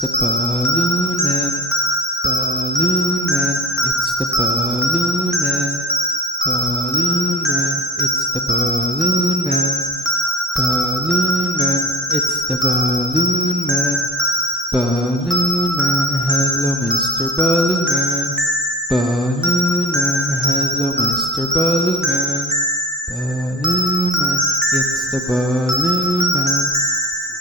It's the Balloon Man. Balloon Man. It's the Balloon Man. Balloon Man. It's the Balloon Man. Balloon Man. It's the Balloon Man. Balloon Man. Hello, Mr. Balloon Man. Balloon Man. Hello, Mr. Balloon Man. Balloon Man. It's the Balloon Man.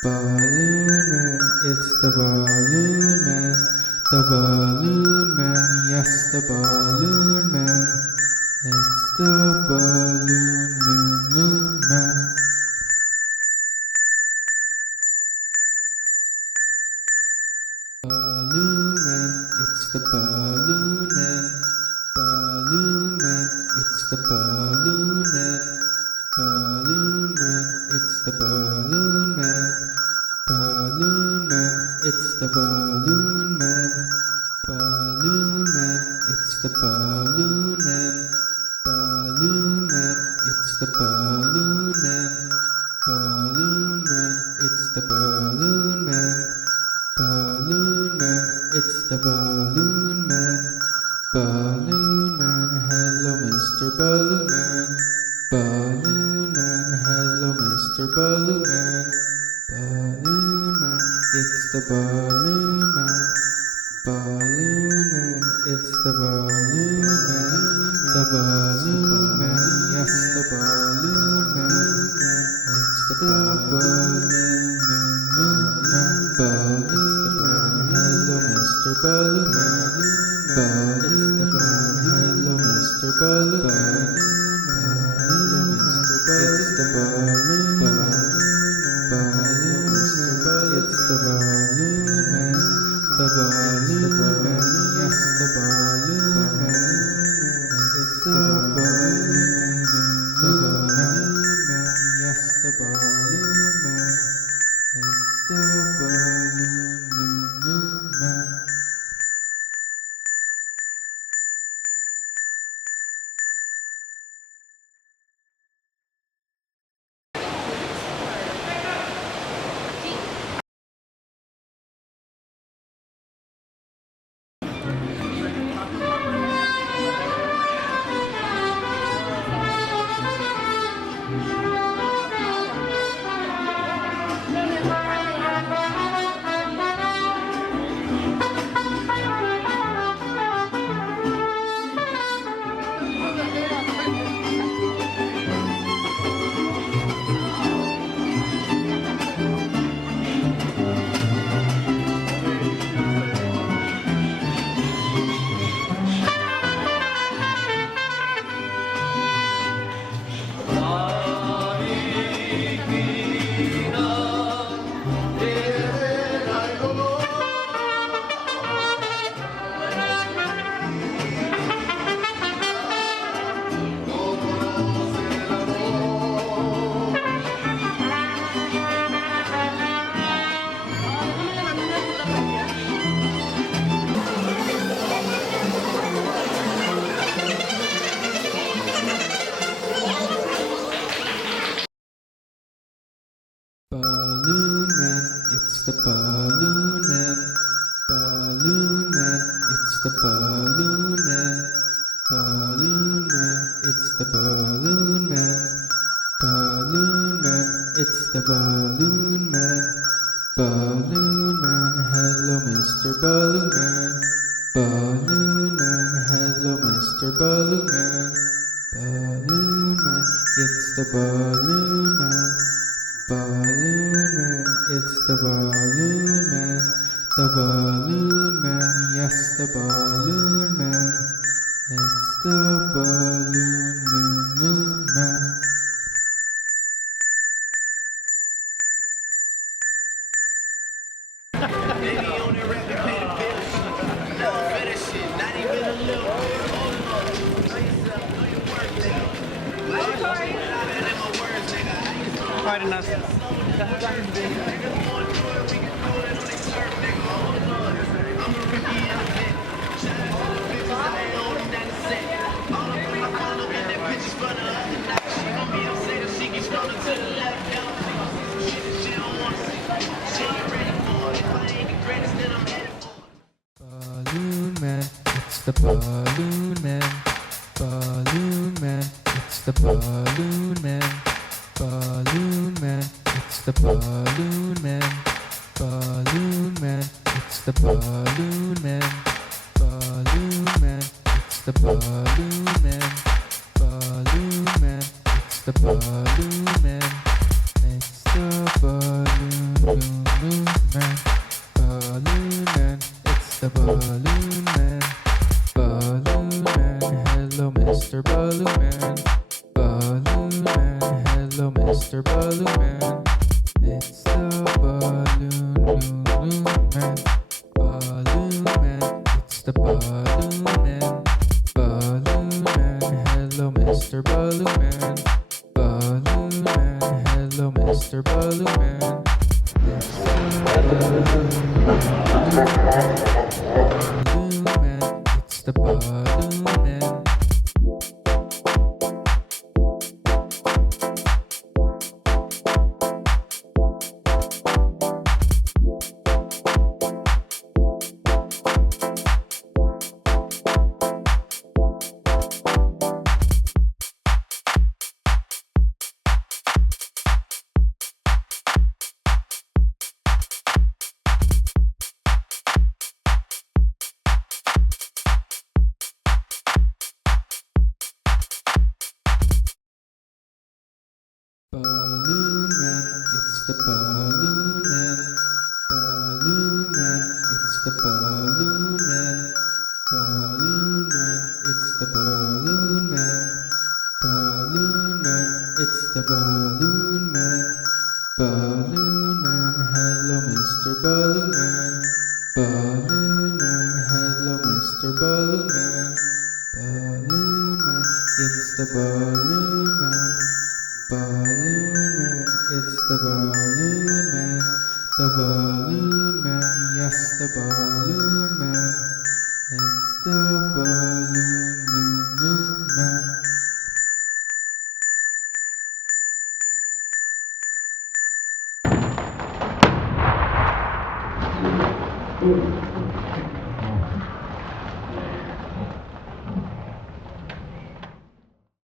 Balloon Man. It's the Balloon Man. The Balloon Man. Yes, the Balloon Man. It's the Balloon Man. Balloon Man, it's the Balloon Man. Balloon Man, it's the Balloon Man. Balloon Man, it's the Balloon Man. Balloon Man, it's the Balloon Man. Balloon Man, it's the Balloon Man. Balloon Man, it's the Balloon Man. Balloon Man, it's the Balloon Man. Balloon Man, it's the Balloon Man. Balloon Man, hello, Mr. Balloon Man. Balloon Man, hello, Mr. Balloon Man. Balloon Man, it's the Balloon Man. Balloon Man, it's the Balloon Man. The Balloon Man, yes, the Balloon Man. It's the Balloon Man. Balloon Man, hello, Mr. Balloon Man. Balloon Man, hello, Mr. Balloon Man. Hello, Mr. Balloon. It's the Balloon Man. Balloon Man, it's the Balloon Man. The Balloon Man, yes, the Balloon Man. It's the Balloon Man. The Balloon Man, yes, the Balloon Man. It's the Balloon Man. Balloon Man, it's the Balloon Man. Balloon Man, it's the Balloon Man. Balloon Man, it's the Balloon Man. Balloon Man, it's the Balloon Man. Balloon Man, hello, Mr. Balloon Man. Balloon Man, hello, Mr. Balloon Man. Balloon Man, it's the Balloon Man. Balloon Man, it's the Balloon Man. The Balloon Man, yes, the Balloon Man. It's the Balloon Man. Fighting us. She don't wanna see. She ain't ready for it. If I ain't the greatest, then the Balloon Man. Balloon Man, it's the Balloon Man. Balloon Man, it's the Balloon Man. Balloon Man, it's the Balloon Man. Balloon Man, it's the Balloon Man. Balloon Man, it's the Balloon Man. It's the Balloon Man. Balloon Man, it's the Balloon Man. Balloon Man, hello Mr. Balloon Man. Balloon Man, hello Mr. Balloon Man. It's the Balloon Man. Balloon Man, it's the Balloon Man. Balloon Man, hello Mr. Balloon Man. Balloon Man, hello Mr. Balloon Man. It's the Balloon Man, it's the Balloon Man. Balloon Man, it's the Balloon Man. Balloon Man, it's the Balloon Man. Balloon Man, it's the Balloon Man. Balloon Man, it's the Balloon Man. Balloon Man, hello Mr. Balloon Man. Balloon Man, hello Mr. Balloon Man. Balloon Man, it's the Balloon Man. Balloon Man, it's the Balloon Man. The Balloon Man, yes, the Balloon Man. It's the Balloon Man.